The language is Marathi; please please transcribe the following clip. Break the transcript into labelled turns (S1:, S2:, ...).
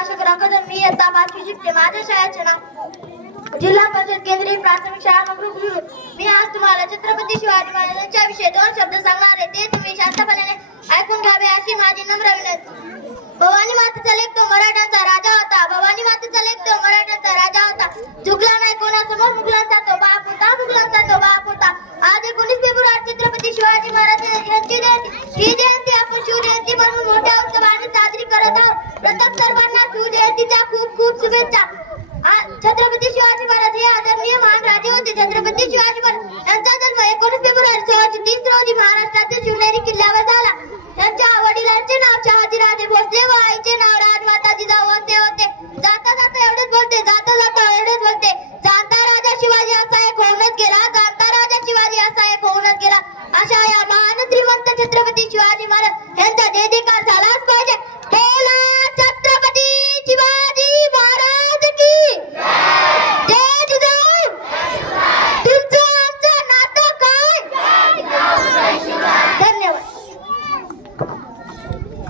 S1: अशोकराव कदम मी इयत्ता पाचवी शिकते. माझ्या शाळेचे नाव जिल्हा परिषद केंद्रीय प्राथमिक शाळा मी आज तुम्हाला छत्रपती शिवाजी महाराजांच्या विषयी दोन शब्द सांगणार आहे. ते तुम्ही शांतपणे ऐकून घ्यावे अशी माझी नम्र विनंती. भवानी मातेचा लेख तो मराठ्यांचा राजा होता. भवानी मातेचा लेख तो मराठ्यांचा राजा होता. झुकला नाही कोणासमोर मुघलांचा तो बाप होता. मुघलांचा तो बाप होता. आज एकोणीस फेब्रुवारी छत्रपती शिवाजी महाराज यांची जयंती. ही जयंती आपण शिवजयंती म्हणून मोठ्या उत्सवाने साजरी करत आहोत. शुभेच्छा। छत्रपती शिवाजी महाराज हे आदरणीय महान राजे होते. छत्रपती शिवाजी महाराज यांचा जन्म एकोणीस फेब्रुवारी सोळाशे तीस रोजी महाराष्ट्रातील शिवनेरी किल्ल्यावर झाला. त्यांच्या वडिलांचे नाव शहाजी राजे भोसले व आईचे नाव राजमाता जिजाऊ होते. जाता जाता एवढेच बोलते जाता जाता एवढेच बोलते. जाता राजा शिवाजी असा एक होऊनच गेला जाता राजा शिवाजी असा एक होऊनच गेला. अशा या महान श्रीमंत छत्रपती